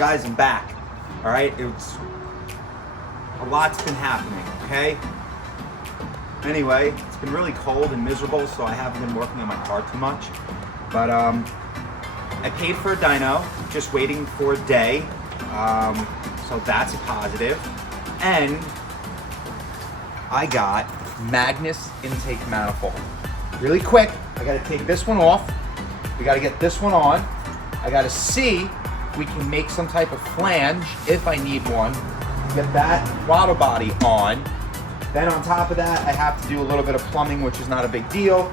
Guys, I'm back. All right, it's a lot's been happening, okay? Anyway, it's been really cold and miserable, so I haven't been working on my car too much. But I paid for a dyno, just waiting for a day. So that's a positive. And I got Magnus intake manifold. Really quick, I gotta take this one off. We gotta get this one on. I gotta see if we can make some type of flange, if I need one. Get that throttle body on. Then on top of that, I have to do a little bit of plumbing, which is not a big deal.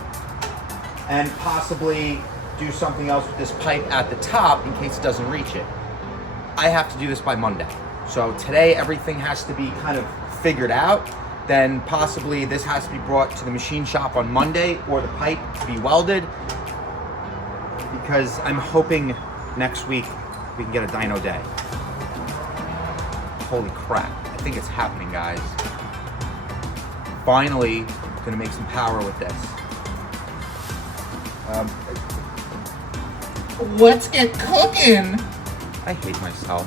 And possibly do something else with this pipe at the top in case it doesn't reach it. I have to do this by Monday. So today everything has to be kind of figured out. Then possibly this has to be brought to the machine shop on Monday, or the pipe to be welded, because I'm hoping next week we can get a dyno day. Holy crap, I think it's happening, guys. Finally gonna make some power with this. Let's get cooking. I hate myself.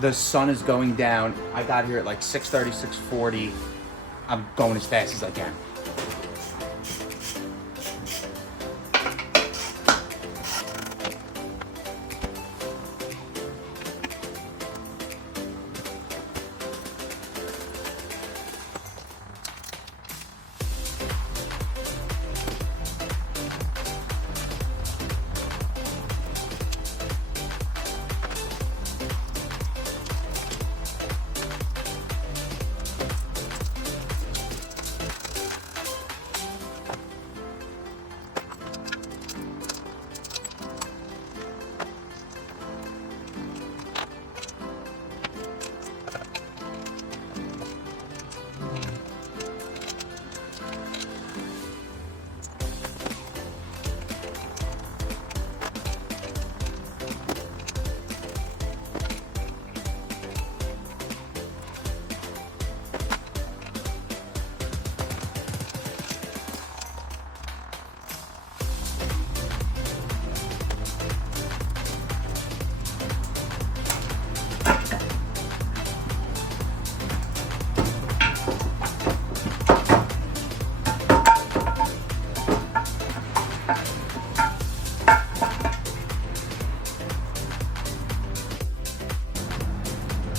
The sun is going down. I got here at like 6:30, 6:40. I'm going as fast as I can.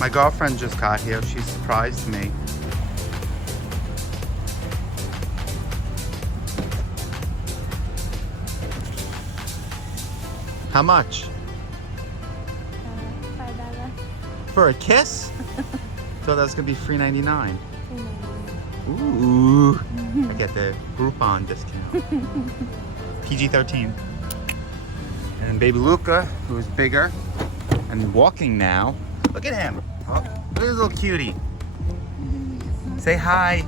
My girlfriend just got here. She surprised me. How much? $5. For a kiss? So that's gonna be $3.99. Ooh, I get the Groupon discount. PG-13. And baby Luca, who is bigger and walking now. Look at him. Oh, look at this little cutie. Say hi.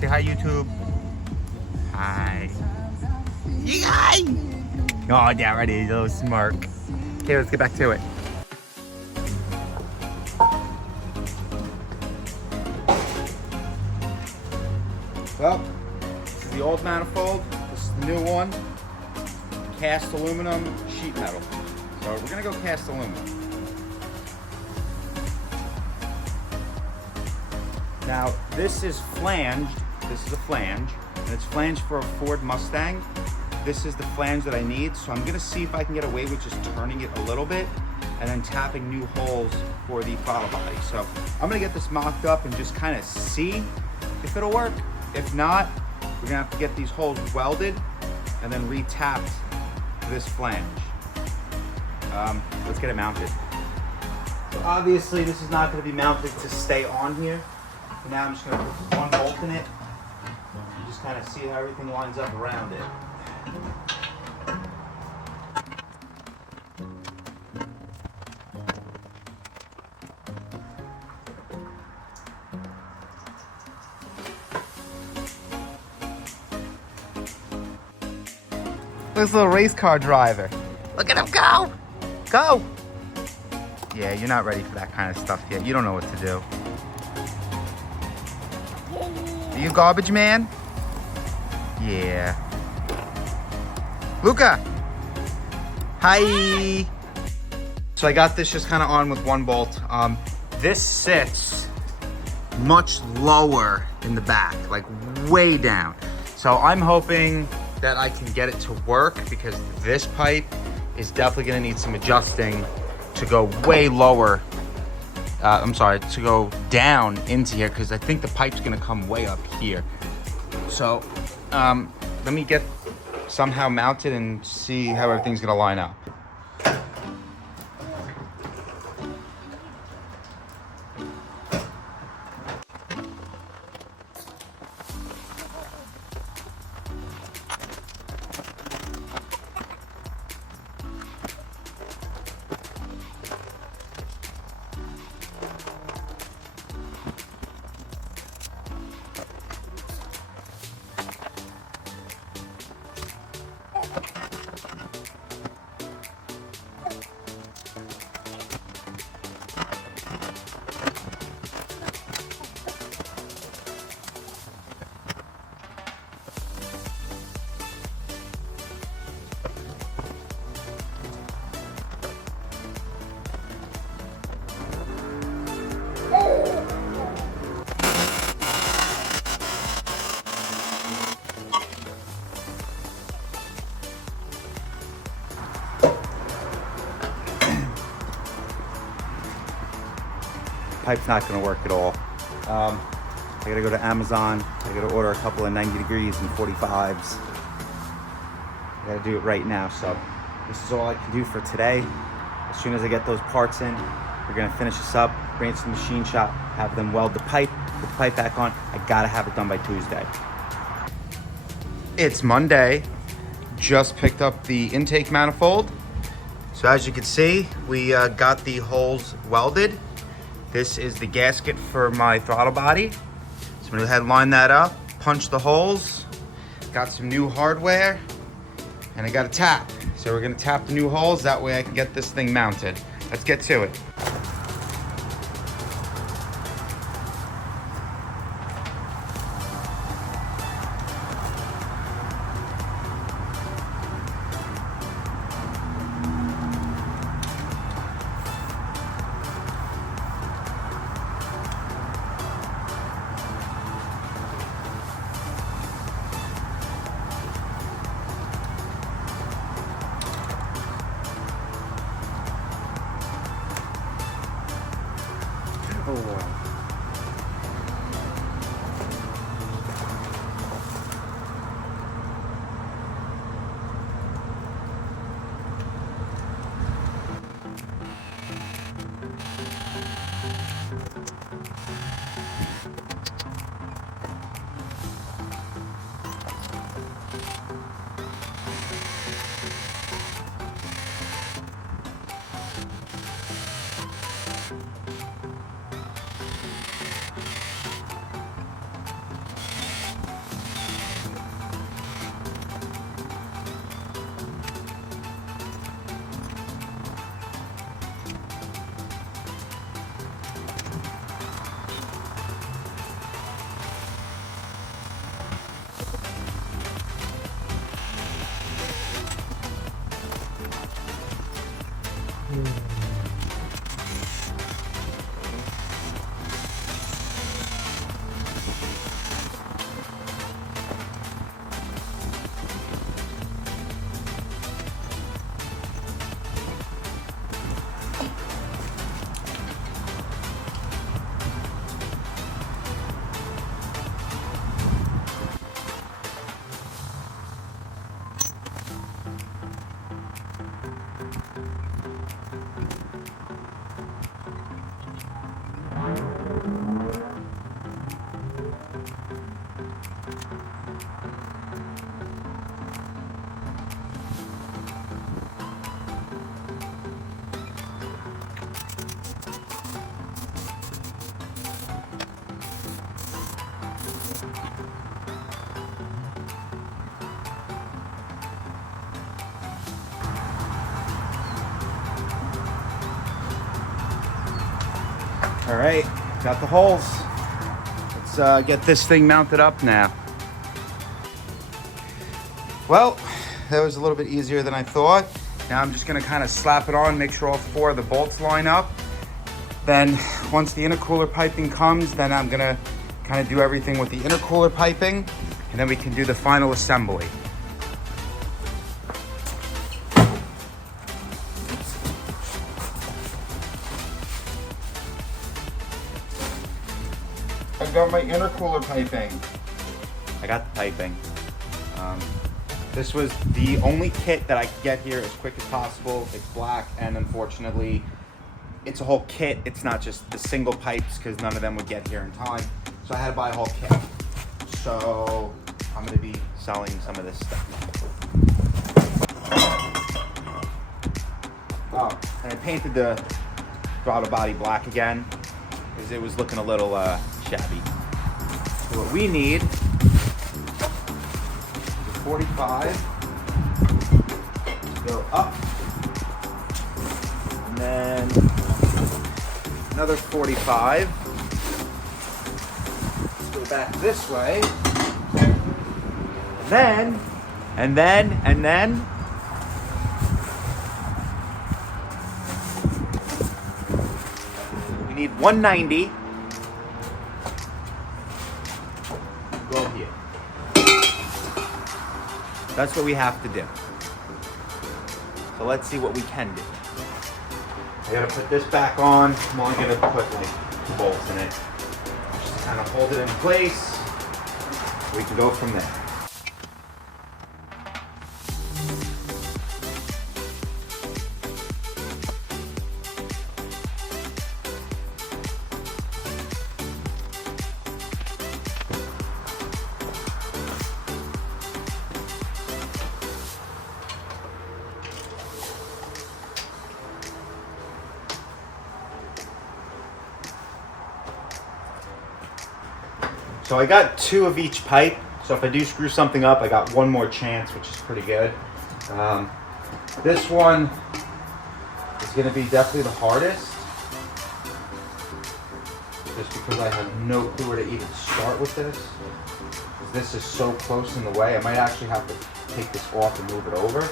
Say hi, YouTube. Hi. You guys. Oh, yeah, ready. A little smirk. Okay, let's get back to it. Well, this is the old manifold. This is the new one. Cast aluminum, sheet metal. So we're gonna go cast aluminum. Now, this is flanged. This is a flange, and it's flanged for a Ford Mustang. This is the flange that I need, so I'm gonna see if I can get away with just turning it a little bit and then tapping new holes for the throttle body. So I'm gonna get this mocked up and just kind of see if it'll work. If not, we're gonna have to get these holes welded and then re-tapped to this flange. Let's get it mounted. So obviously this is not gonna be mounted to stay on here. So now I'm just gonna put one bolt in it and just kind of see how everything lines up around it. This little race car driver. Look at him go! Go! Yeah, you're not ready for that kind of stuff yet. You don't know what to do. Are you garbage man? Yeah. Luca! Hi! So I got this just kind of on with one bolt. This sits much lower in the back, like way down. So I'm hoping that I can get it to work because this pipe is definitely gonna need some adjusting to go way lower. To go down into here because I think the pipe's gonna come way up here. So let me get somehow mounted and see how everything's gonna line up. Pipe's not gonna work at all. I gotta go to Amazon. I gotta order a couple of 90 degrees and 45s. I gotta do it right now. So this is all I can do for today. As soon as I get those parts in, we're gonna finish this up, bring it to the machine shop, have them weld the pipe, put the pipe back on. I gotta have it done by Tuesday. It's Monday. Just picked up the intake manifold. So as you can see, we got the holes welded. This is the gasket for my throttle body. So I'm gonna go ahead and line that up, punch the holes. Got some new hardware, and I got a tap. So we're gonna tap the new holes, that way I can get this thing mounted. Let's get to it. Oh, wow. All right, got the holes. Let's get this thing mounted up now. Well, that was a little bit easier than I thought. Now I'm just gonna kind of slap it on, make sure all 4 of the bolts line up. Then once the intercooler piping comes, then I'm gonna kind of do everything with the intercooler piping, and then we can do the final assembly. I got my intercooler piping. I got the piping. This was the only kit that I could get here as quick as possible. It's black, and unfortunately, it's a whole kit. It's not just the single pipes, because none of them would get here in time. So I had to buy a whole kit. So I'm gonna be selling some of this stuff. Oh, and I painted the throttle body black again, because it was looking a little shabby. So what we need is a 45 to go up, and then another 45 to go back this way, and then we need 190 go here. That's what we have to do. So let's see what we can do. I gotta put this back on. I'm only gonna put like bolts in it. Just to kind of hold it in place. We can go from there. So I got 2 of each pipe, so if I do screw something up, I got 1 more chance, which is pretty good. This one is going to be definitely the hardest, just because I have no clue where to even start with this. This is so close in the way, I might actually have to take this off and move it over.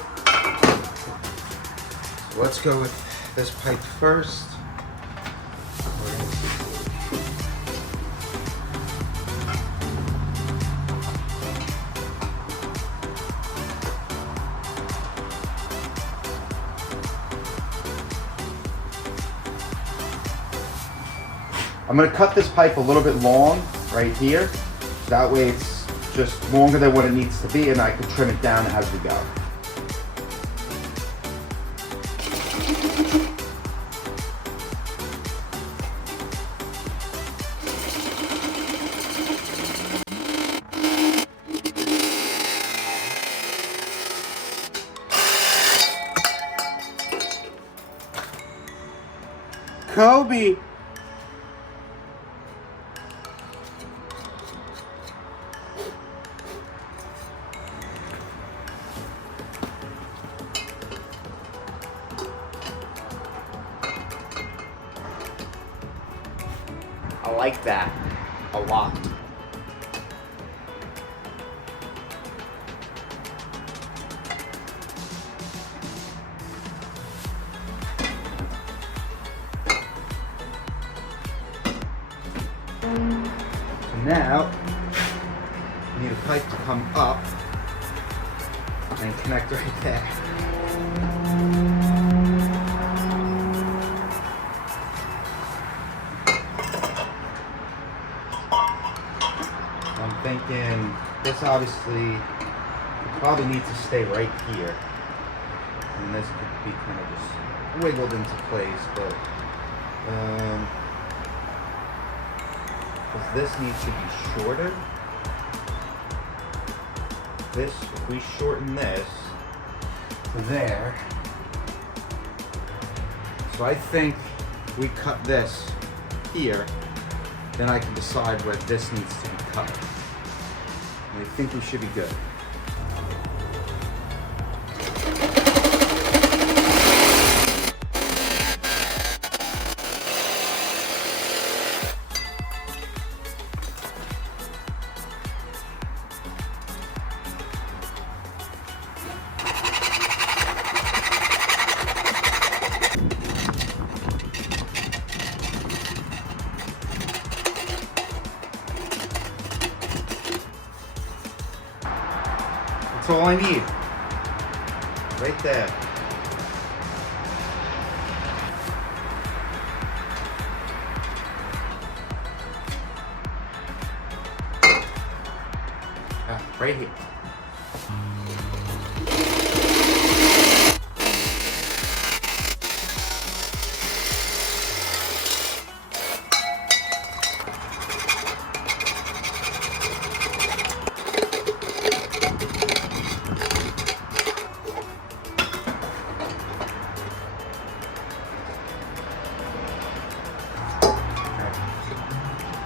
So let's go with this pipe first. I'm going to cut this pipe a little bit long right here. That way it's just longer than what it needs to be, and I can trim it down as we go. Kobe! I like that a lot. So now, we need a pipe to come up and connect right there. I'm thinking this obviously probably needs to stay right here. And and this could be kind of just wiggled into place, but because this needs to be shorter. This, if we shorten this to there, so I think we cut this here, then I can decide where this needs to be cut. And I think we should be good. That's all I need. Right there. Right here.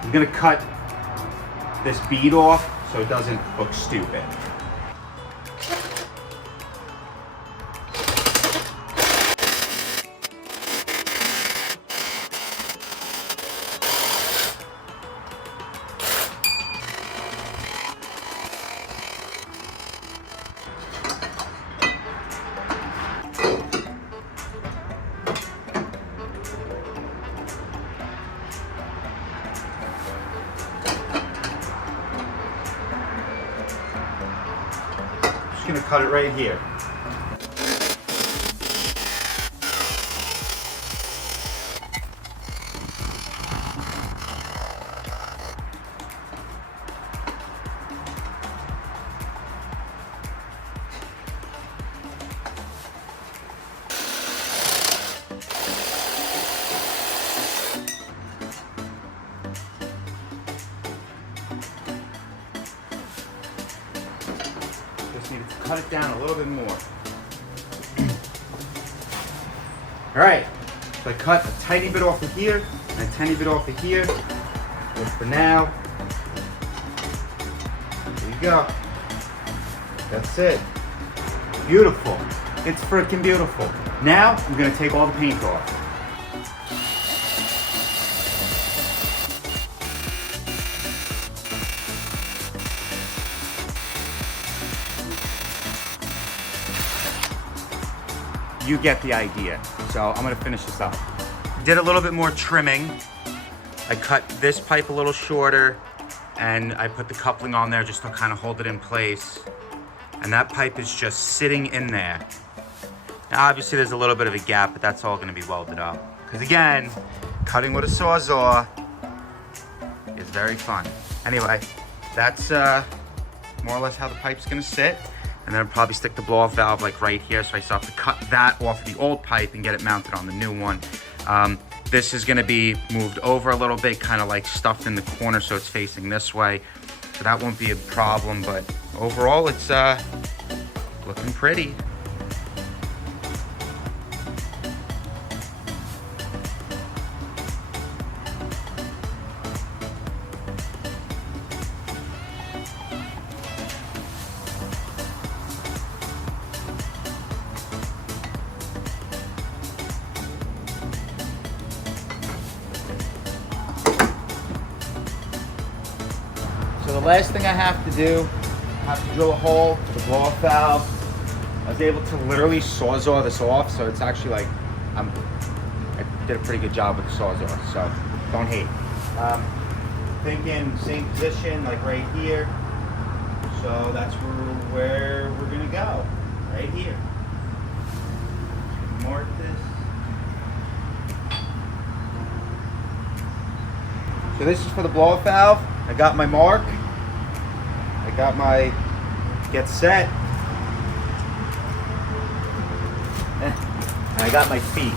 I'm gonna cut this bead off so it doesn't look stupid. Gonna cut it right here. Needed to cut it down a little bit more. All right, so I cut a tiny bit off of here and a tiny bit off of here. But for now, there you go. That's it. Beautiful. It's freaking beautiful. Now I'm gonna take all the paint off. You get the idea. So I'm gonna finish this up. Did a little bit more trimming. I cut this pipe a little shorter and I put the coupling on there just to kind of hold it in place. And that pipe is just sitting in there. Now obviously there's a little bit of a gap, but that's all gonna be welded up. Because again, cutting with a Sawzall is very fun. Anyway, that's more or less how the pipe's gonna sit. And then I'll probably stick the blow-off valve like right here, so I still have to cut that off the old pipe and get it mounted on the new one. This is gonna be moved over a little bit, kind of like stuffed in the corner so it's facing this way. So that won't be a problem, but overall it's looking pretty. So the last thing I have to do, I have to drill a hole for the blow-off valve. I was able to literally Sawzall this off, so it's actually like, I did a pretty good job with the Sawzall, so don't hate. Thinking same position, like right here. So that's where we're gonna go, right here. Mark this. So this is for the blow-off valve. I got my mark. I got my get set. I got my feet.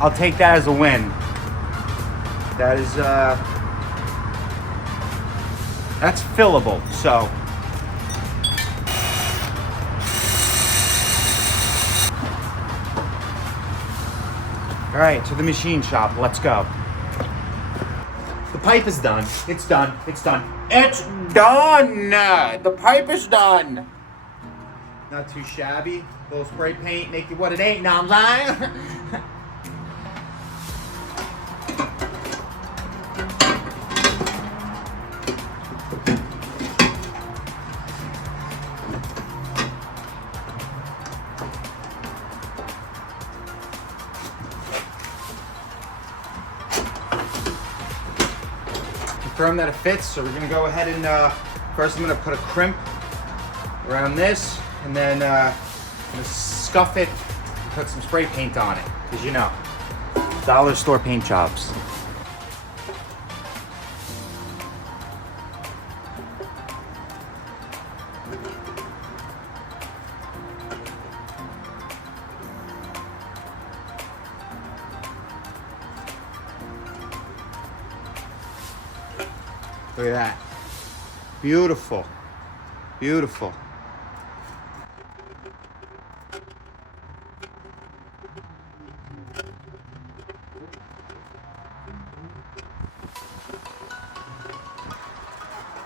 I'll take that as a win. That is that's fillable, so all right, to the machine shop. Let's go. The pipe is done. It's done. It's done. It's done. The pipe is done. Not too shabby. A little spray paint, make it what it ain't. Now I'm lying. Confirm that it fits, so we're gonna go ahead and first I'm gonna put a crimp around this, and then I'm gonna scuff it, put some spray paint on it, because you know, dollar store paint jobs. Look at that. Beautiful. Beautiful.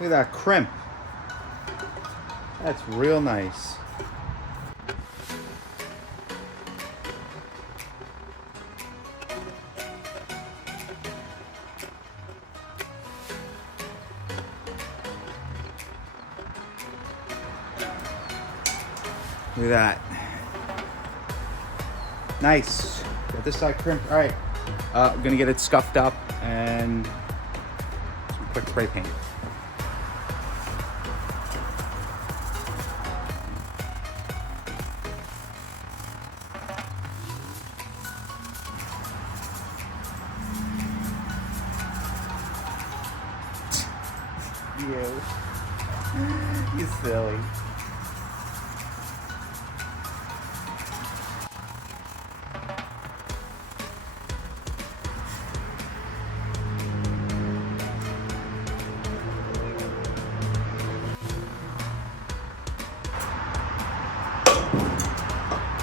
Look at that crimp. That's real nice. Look at that. Nice. Got this side crimped. All right. I'm gonna get it scuffed up and some quick spray paint. You silly.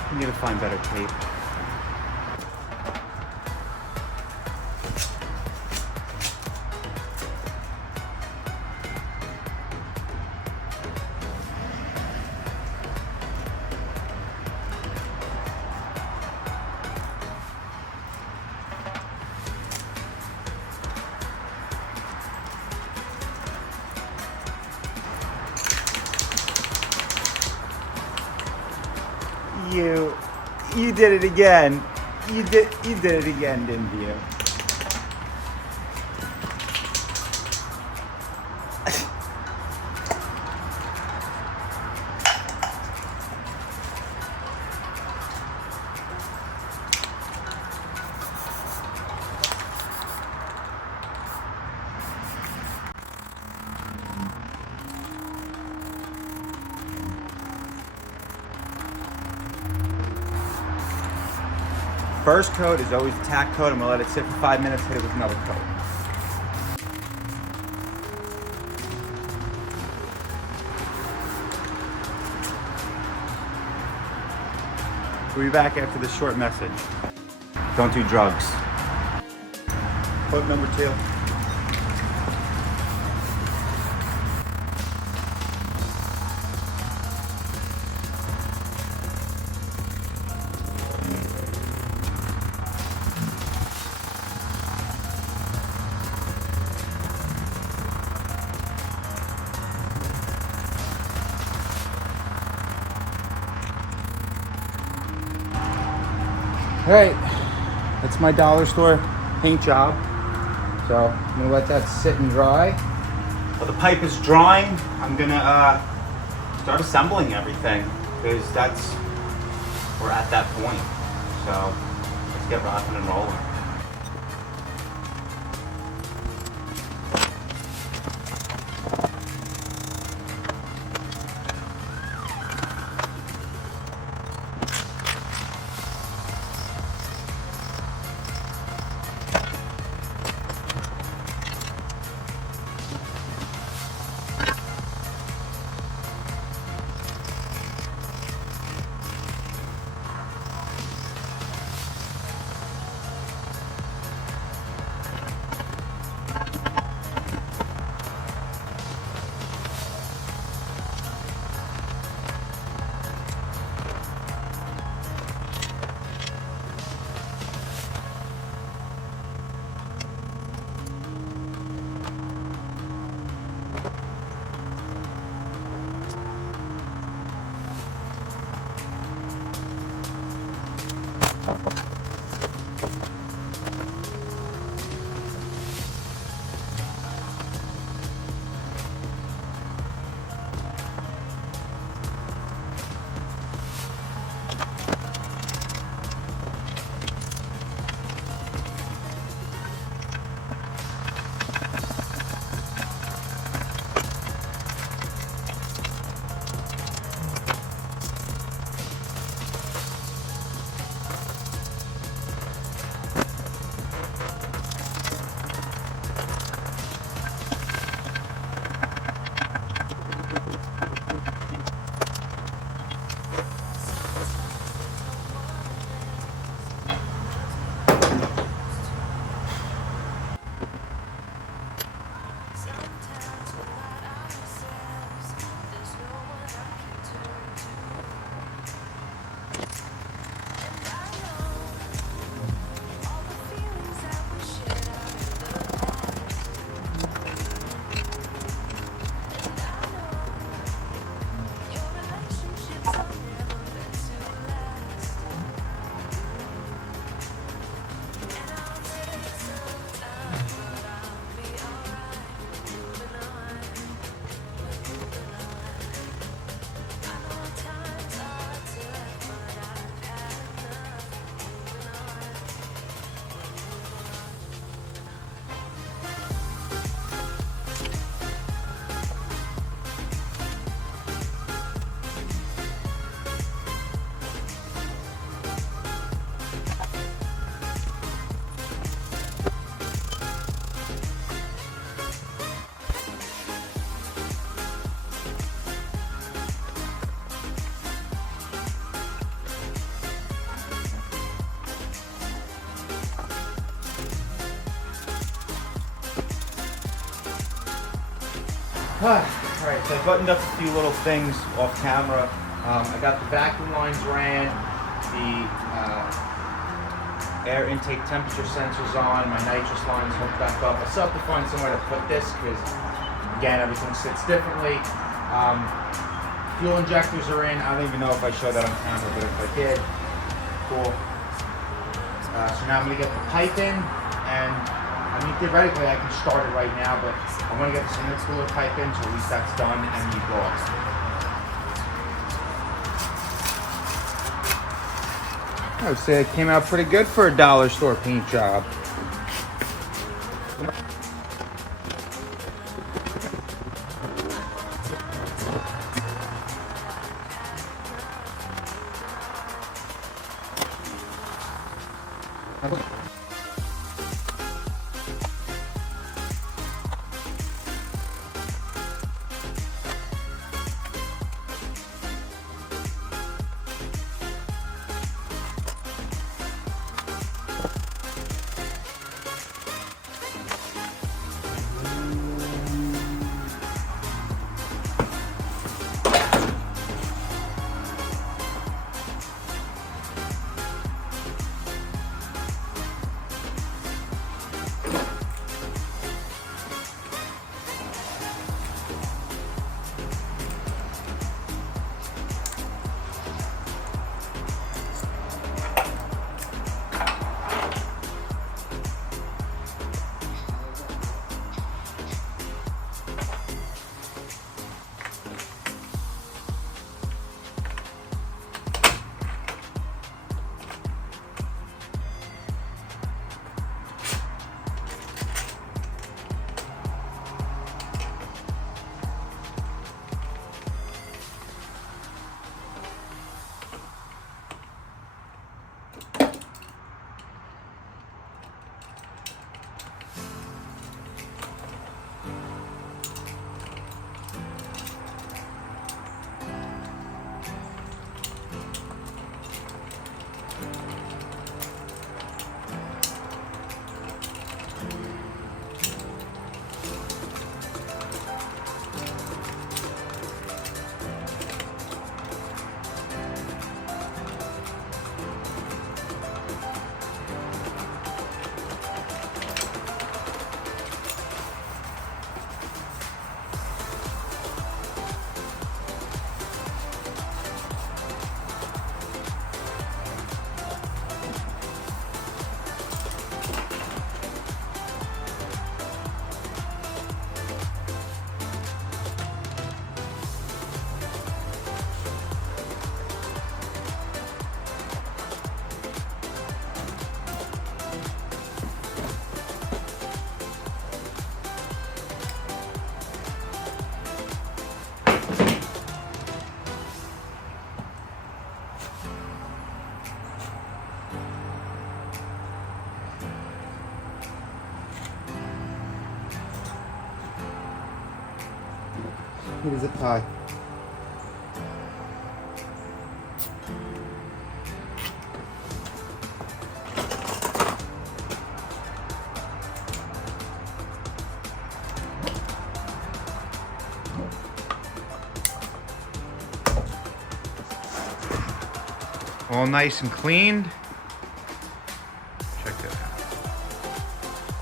I need to find better tape. You did it again. You did it again, didn't you? First coat is always a tack coat. I'm gonna let it sit for 5 minutes, hit it with another coat. We'll be back after this short message. Don't do drugs. Quote number 2. All right, that's my dollar store paint job. So I'm gonna let that sit and dry. While the pipe is drying, I'm gonna start assembling everything. because we're at that point. So let's get rocking and rolling. Alright, so I buttoned up a few little things off camera. I got the vacuum lines ran, the air intake temperature sensors on, my nitrous lines hooked back up. I still have to find somewhere to put this because, again, everything sits differently. Fuel injectors are in. I don't even know if I showed that on camera, but if I did, cool. So now I'm going to get the pipe in, and I mean, theoretically, I can start it right now, but I want to get this intercooler pipe in, so at least that's done and you go. I would say it came out pretty good for a dollar store paint job. Need a zip tie. All nice and cleaned. Check that out.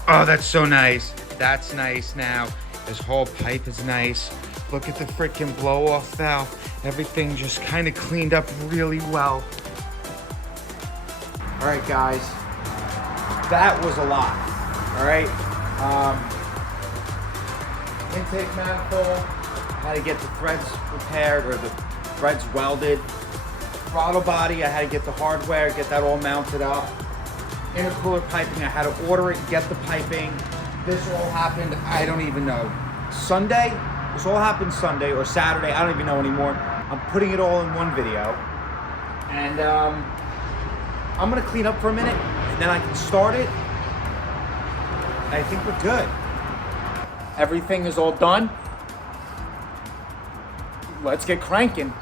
Oh, that's so nice. That's nice now. This whole pipe is nice. Look at the freaking blow-off valve. Everything just kind of cleaned up really well. All right, guys. That was a lot. All right. Intake manifold. Had to get the threads repaired or the threads welded. Throttle body, I had to get the hardware, get that all mounted up. Intercooler piping, I had to order it, get the piping. This all happened, I don't even know. Sunday? This all happened Sunday or Saturday, I don't even know anymore. I'm putting it all in one video. And I'm gonna clean up for a minute, and then I can start it. And I think we're good. Everything is all done. Let's get cranking.